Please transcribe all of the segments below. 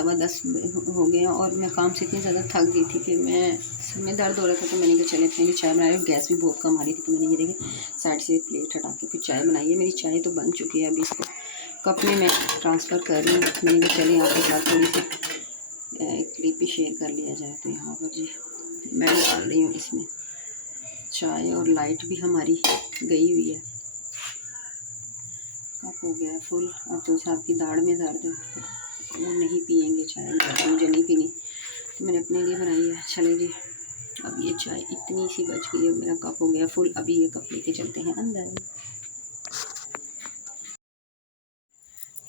10:15 हो गए और मैं काम से इतनी ज़्यादा थक गई थी कि मैं सर में दर्द हो रहा था। तो मैंने कहा चले इतने की चाय बनाई और गैस भी बहुत कम आ रही थी। तो मैंने ये देखिए साइड से प्लेट हटा के फिर चाय बनाई है। मेरी चाय तो बन चुकी है, अभी इसको कप में मैं ट्रांसफ़र कर रही हूँ। मैंने कहा चले आपके साथ थोड़ी सी क्लिप भी शेयर कर लिया जाए। तो यहाँ पर जी मैं डाल रही हूँ इसमें चाय और लाइट भी हमारी गई हुई है। कप हो गया फुल। अब तो साहब की दाढ़ में दर्द है, वो नहीं पियेंगे चाय, मुझे नहीं पीनी, तो मैंने अपने लिए बनाई है। चले जी अब ये चाय इतनी सी बच गई और मेरा कप हो गया फुल। अभी ये कप लेके चलते हैं अंदर।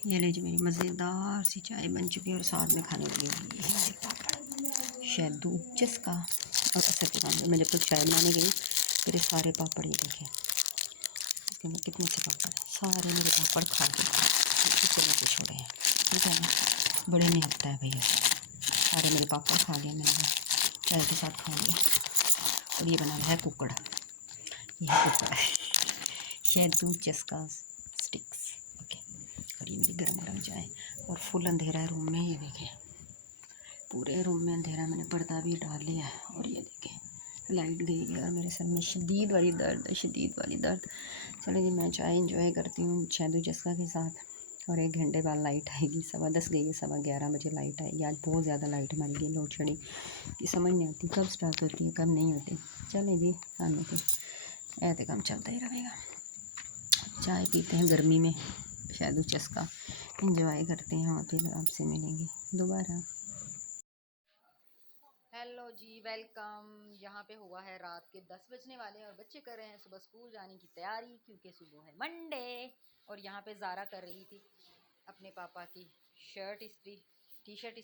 ये ले जी मेरी मज़ेदार सी चाय बन चुकी है और साथ में खाने लगी हुई है पापड़, शहदू जिसका और असर के बाद मैं जब तक चाय बनाने गई मेरे सारे पापड़ ही देखे, कितने से पापड़ सारे मेरे पापड़ खा के लेके छोड़े हैं। ठीक है ना, बड़े नहीं हकता है भैया, सारे मेरे पापड़ खा लिए मैंने, चाय के साथ खाएंगे। और ये बना है कुकड़, ये कुकड़ शहदू चस्का स्टिक्स। ओके, और ये मेरी गर्म गर्म चाय और फुल अंधेरा है रूम में। ये देखें पूरे रूम में अंधेरा, मैंने पर्दा भी डाल लिया है। और ये देखें लाइट गई है और मेरे सर में शदीद वाली दर्द। चलो जी मैं चाय इंजॉय करती हूँ शहदू जस्का के साथ। और 1 घंटे बाद लाइट आएगी, 10:15 गई है, 11:15 बजे लाइट आएगी। आज बहुत ज़्यादा लाइट हमारी गई, लोड शेडिंग की समझ नहीं आती कब स्टार्ट होती है कब नहीं होती। चलें जी आने की ऐसे काम चलता ही रहेगा। चाय पीते हैं गर्मी में, शहदू चस्का इंजॉय करते हैं और फिर आपसे मिलेंगे दोबारा। हेलो जी, वेलकम। यहाँ पे हुआ है रात के 10 बजने वाले और बच्चे कर रहे हैं सुबह स्कूल जाने की तैयारी, क्योंकि सुबह है मंडे। और यहाँ पे ज़ारा कर रही थी अपने पापा की टी शर्ट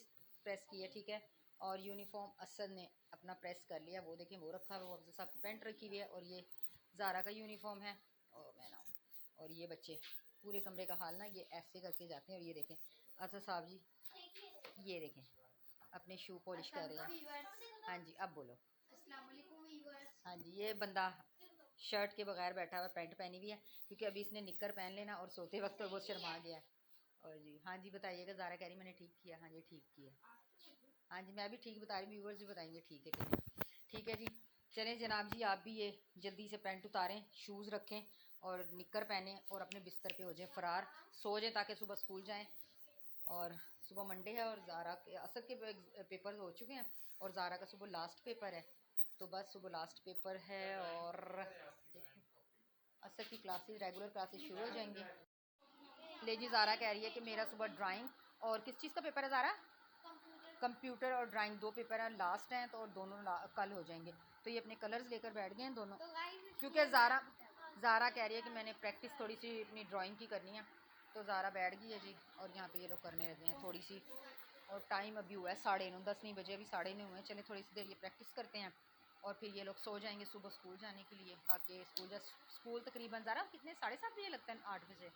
प्रेस की है, ठीक है। और यूनिफॉर्म असद ने अपना प्रेस कर लिया, वो देखें वो रखा हुआ, वो अफजल साहब की पैंट रखी हुई है और ये ज़ारा का यूनिफॉर्म है। और मैं ना और ये बच्चे पूरे कमरे का हाल ना ये ऐसे करके जाते हैं। और ये देखें असद साहब जी, ये देखें अपने शू पॉलिश कर रहे हैं। हाँ जी अब बोलो। हाँ जी, ये बंदा शर्ट के बगैर बैठा हुआ, पैंट पहनी हुई है क्योंकि अभी इसने निक्कर पहन लेना और सोते वक्त तो वो शर्मा गया। और जी हाँ जी बताइएगा, ज़ारा कह रही मैंने ठीक किया। हाँ जी ठीक किया। हाँ जी मैं भी ठीक बता रही हूँ, व्यूवर्स भी बताएंगे ठीक है कि नहीं। ठीक है जी, चलें जनाब जी आप भी ये जल्दी से पैंट उतारें, शूज़ रखें और निक्कर पहने और अपने बिस्तर पे हो जाएं फरार, सो जाएं ताकि सुबह स्कूल जाएं। और सुबह मंडे है और ज़ारा के असद के पेपर हो चुके हैं और ज़ारा का सुबह लास्ट पेपर है। तो बस सुबह लास्ट पेपर है और असद की क्लासेस रेगुलर क्लासेस शुरू हो जाएंगी। ले जी ज़ारा कह रही है कि मेरा सुबह ड्राइंग और किस चीज़ का पेपर है ज़ारा? कंप्यूटर और ड्राइंग 2 पेपर हैं, लास्ट हैं तो और दोनों कल हो जाएंगे। तो ये अपने कलर्स लेकर बैठ गए हैं दोनों, क्योंकि ज़ारा कह रही है कि मैंने प्रैक्टिस थोड़ी सी अपनी ड्राइंग की करनी है। तो ज़ारा बैठ गई है जी और यहाँ पे ये लोग करने लगे हैं थोड़ी सी। और टाइम अभी हुआ है 9:30, 10 नहीं बजे, अभी 9:30 हुए हैं। चले थोड़ी सी देर ये प्रैक्टिस करते हैं और फिर ये लोग सो जाएंगे सुबह स्कूल जाने के लिए, ताकि स्कूल तकरीबन ज़ारा कितने 7:30 बजे लगता है? 8 बजे,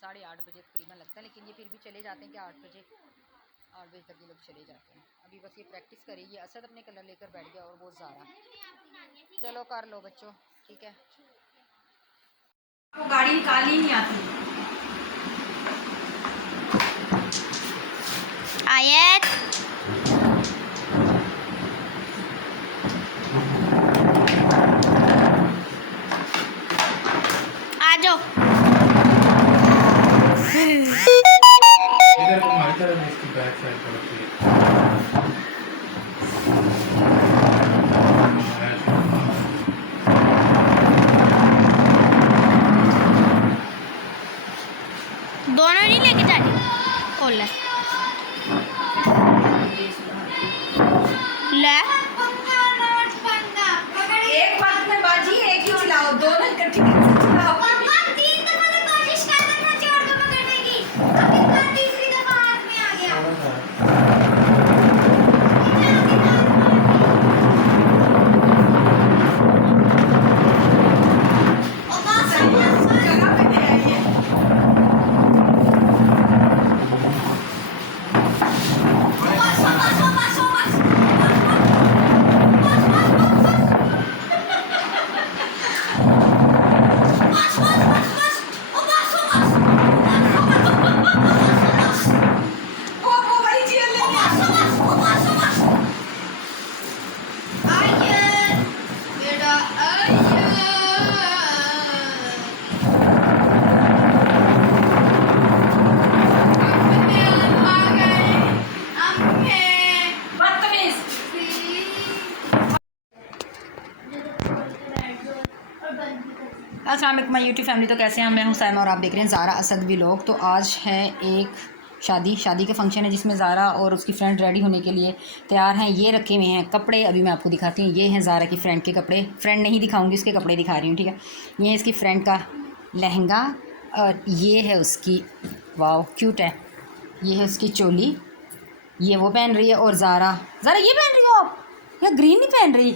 8:30 बजे तकरीबन लगता है, लेकिन ये फिर भी चले जाते हैं कि 8 बजे तक ये लोग चले जाते हैं। अभी बस ये प्रैक्टिस करेगी, असद अपने कलर लेकर बैठ गया और वो ज़ारा। चलो कर लो बच्चों, ठीक है। गाड़ी निकालनी नहीं आती। आयत आ जाओ। इधर को मारता है, मैं इसकी बैक साइड पर रखी है। दोनों नहीं लेके जानी, खोल ले ले। एक बात में बाजी एक ही चलाओ, दोनों इकट्ठे चलाओ। तीन दफा तो कोशिश कर रहा था चोर को पकड़ने की, अब इतना तीसरी दफा हाथ में आ गया। जगह पे ले आइए। बस बस बस बस बस। अस्सलाम वालेकुम माय यूट्यूब फैमिली। तो कैसे हैं? मैं हूं साइमा और आप देख रहे हैं ज़ारा असद व्लॉग। तो आज है एक शादी का फंक्शन है जिसमें ज़ारा और उसकी फ्रेंड रेडी होने के लिए तैयार हैं। ये रखे हुए हैं कपड़े, अभी मैं आपको दिखाती हूँ। ये हैं ज़ारा की फ्रेंड के कपड़े, फ्रेंड नहीं दिखाऊंगी, उसके कपड़े दिखा रही हूँ, ठीक है। ये है इसकी फ्रेंड का लहंगा और ये है उसकी, वाह क्यूट है, ये है उसकी चोली, ये वो पहन रही है। और ज़ारा ये पहन रही हो आप या ग्रीन नहीं पहन रही?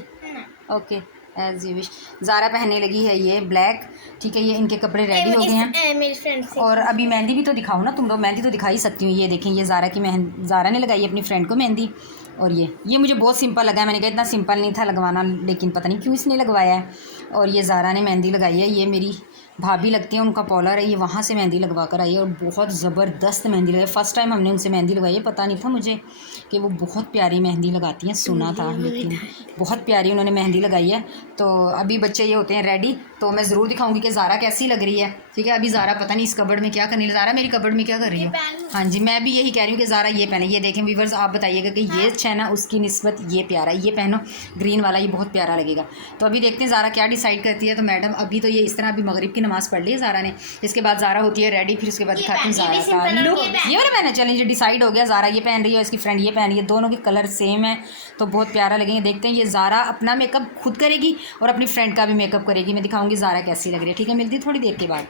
Okay as you wish. Zara पहनने लगी है ये ब्लैक, ठीक है। ये इनके कपड़े रेडी हो गए हैं मेरी फ्रेंड से। और अभी मेहंदी भी तो दिखाऊँ ना तुम लोग, मेहंदी तो दिखा ही सकती हूँ। ये देखें, ये ज़ारा ने लगाई अपनी फ्रेंड को मेहंदी। और ये मुझे बहुत सिंपल लगा है, मैंने कहा इतना सिंपल नहीं था लगवाना, लेकिन पता नहीं क्यों इसने लगवाया है। और ये ज़ारा ने मेहंदी लगाई है, ये मेरी भाभी लगती है, उनका पॉलर है, ये वहाँ से मेहंदी लगवा कर आई है और बहुत ज़बरदस्त मेहंदी लगाई। फ़र्स्ट टाइम हमने उनसे मेहंदी लगवाई है, पता नहीं था मुझे कि वो बहुत प्यारी मेहंदी लगाती हैं, सुना था, लेकिन बहुत प्यारी उन्होंने मेहंदी लगाई है। तो अभी बच्चे ये होते हैं रेडी, तो मैं ज़रूर दिखाऊंगी कि ज़ारा कैसी लग रही है, ठीक है। अभी ज़ारा पता नहीं इस कबर्ड में क्या करनी है। ज़ारा मेरी कबर्ड में क्या कर रही है? हाँ जी, मैं भी यही कह रही हूँ कि ज़ारा ये पहने। ये देखें व्यूअर्स, आप बताइएगा कि ये अच्छा है ना, उसकी निस्बत ये प्यारा है, ये पहनो ग्रीन वाला, ये बहुत प्यारा लगेगा। तो अभी देखते हैं ज़ारा क्या डिसाइड करती है। तो मैडम अभी तो ये इस तरह अभी मगरिब की नमाज़ पढ़ ली है ज़ारा ने, इसके बाद ज़ारा होती है रेडी, फिर उसके बाद दिखाती हूँ ज़ारा का लुक। ये वाला पहना, चलिए डिसाइड हो गया, ज़ारा ये पहन रही है, इसकी फ्रेंड ये पहन रही है, दोनों के कलर सेम है तो बहुत प्यारा लगेंगे। देखते हैं, ये ज़ारा अपना मेकअप खुद करेगी और अपनी फ्रेंड का भी मेकअप करेगी। मैं दिखाऊंगी ज़ारा कैसी लग रही है, ठीक है। मिलती थोड़ी देर के बाद।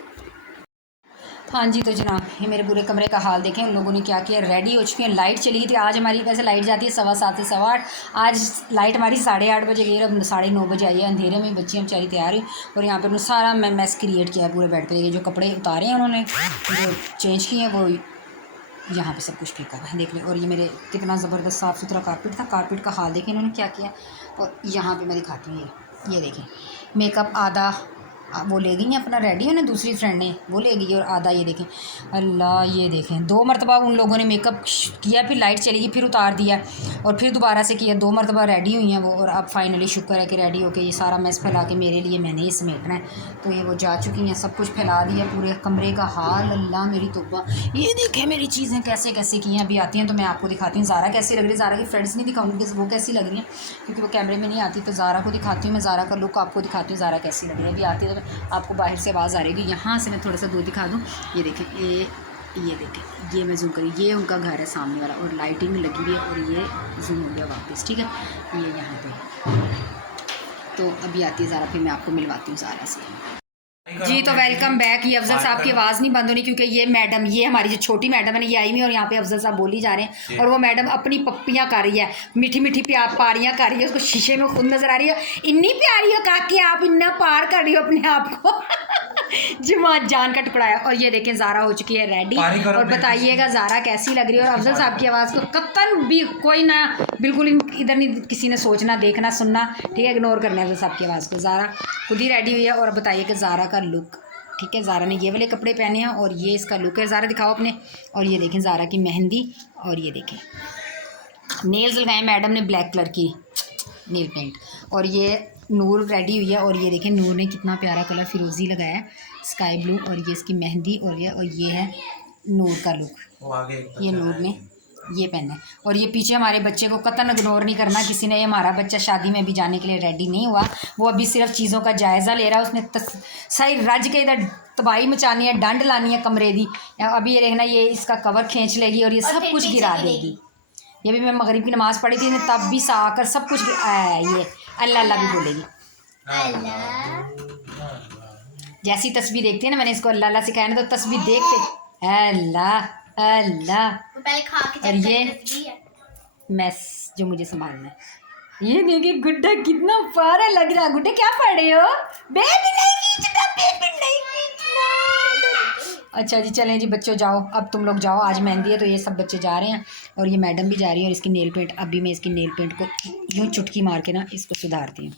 हाँ जी, तो जनाब ये मेरे पूरे कमरे का हाल देखें, उन लोगों ने क्या किया, रेडी हो चुकी हैं। लाइट चली गई थी आज हमारी, वैसे लाइट जाती है 7:15 से 8:15, आज लाइट हमारी 8:30 बजे गई, अब 9:30 बजे आई है। अंधेरे में बच्चियाँ बेचारी तैयार हुई और यहाँ पर सारा मैस क्रिएट किया है पूरे बेड पे। ये जो कपड़े उतारे हैं उन्होंने, जो चेंज किए हैं, वो यहाँ पे सब कुछ फेंका है, देख लें। और ये मेरे कितना ज़बरदस्त साफ़ सुथरा कारपेट था, कारपेट का हाल देखें इन्होंने क्या किया। और यहाँ पे मैं दिखाती हूँ, ये देखें मेकअप आधा वो ले गई हैं अपना रेडी है ना, दूसरी फ्रेंड ने वो ले गई और आधा ये देखें। अल्लाह, ये देखें 2 मरतबा उन लोगों ने मेकअप किया, फिर लाइट चली गई, फिर उतार दिया और फिर दोबारा से किया। 2 मरतबा रेडी हुई हैं वो, और अब फाइनली शुक्र है कि रेडी होके ये सारा मैस फैला के मेरे लिए मैंने ही समेटना है। तो ये वो जा चुकी हैं, सब कुछ फैला दिया, पूरे कमरे का हाल। अल्लाह मेरी तौबा, ये देखें मेरी चीज़ें कैसे कैसे की हैं। अभी आती हैं तो मैं आपको दिखाती हूँ ज़ारा कैसी लग रही है। ज़ारा की फ्रेंड्स नहीं दिखाऊंगी वो कैसी लग रही हैं, क्योंकि वो कैमरे में नहीं आती। तो ज़ारा को दिखाती हूँ मैं, ज़ारा का लुक आपको दिखाती हूँ, ज़ारा कैसी लग रही है। अभी आती है तो आपको बाहर से आवाज़ आ रही है। यहाँ से मैं थोड़ा सा दूर दिखा दूँ, ये देखें, ये देखें, ये मैं जूम करी, ये उनका घर है सामने वाला और लाइटिंग लगी हुई है और ये जूम हो गया वापस, ठीक है। ये यहाँ पे, तो अभी आती है ज़ारा, फिर मैं आपको मिलवाती हूँ ज़ारा से। जी तो वेलकम बैक। ये अफजल साहब की आवाज़ नहीं बंद होनी, क्योंकि ये मैडम, ये हमारी जो छोटी मैडम है ना, ये आई हुई और यहाँ पे अफजल साहब बोली जा रहे हैं और वो मैडम अपनी पप्पियाँ कर रही है, मीठी मीठी पारियाँ कर रही है, उसको शीशे में खुद नज़र आ रही है। इन्नी प्यारी हो काकी, आप इन्ना पार कर रही हो अपने आप को जमा जान का टुकड़ा है। और ये देखें ज़ारा हो चुकी है रेडी, और बताइएगा ज़ारा कैसी लग रही है। और अफजल साहब की आवाज़ को कतन भी कोई ना, बिल्कुल इधर नहीं किसी ने सोचना, देखना, सुनना, ठीक है, इग्नोर करना है अफजल साहब की आवाज़ को। ज़ारा खुद ही रेडी हुई है और बताइए कि ज़ारा का लुक, ठीक है। ज़ारा ने ये वाले कपड़े पहने हैं और ये इसका लुक है। ज़ारा दिखाओ अपने। और ये देखें ज़ारा की मेहंदी, और ये देखें नेल्स लगाए मैडम ने, ब्लैक कलर की नेल पेंट। और ये नूर रेडी हुई है और ये देखें नूर ने कितना प्यारा कलर फिरोज़ी लगाया है, स्काई ब्लू। और ये इसकी मेहंदी, और ये है नूर का लुक, ये नूर ने ये पहना है। और ये पीछे हमारे बच्चे को कतन इग्नोर नहीं करना किसी ने। ये हमारा बच्चा शादी में भी जाने के लिए रेडी नहीं हुआ, वो अभी सिर्फ चीज़ों का जायज़ा ले रहा है। उसने सही रज के इधर तबाही मचानी है, डंड लानी है कमरे दी। अभी ये देखना, ये इसका कवर खींच लेगी और ये सब कुछ गिरा देगी। ये भी मैं मगरिब की नमाज़ पढ़ी थी, तब भी सा आकर सब कुछ ये अल्लाह अल्लाह भी बोलेगी। जैसी तस्वीर देखती है ना, मैंने इसको अल्लाह अल्लाह सिखाया ना, तो तस्वीर देखते अल्लाह अल्लाह। और ये मैस जो मुझे संभालना है, ये देखिए गुड्डा कितना प्यारा लग रहा है। गुड्डा क्या पढ़ रहे हो? बेबी नहीं खींचना, बेबी नहीं खींचना। अच्छा जी, चलें जी बच्चों जाओ, अब तुम लोग जाओ, आज मेहंदी है तो ये सब बच्चे जा रहे हैं और ये मैडम भी जा रही है। और इसकी नेल पेंट, अभी मैं इसकी नेल पेंट को यूँ चुटकी मार के ना इसको सुधारती हूँ।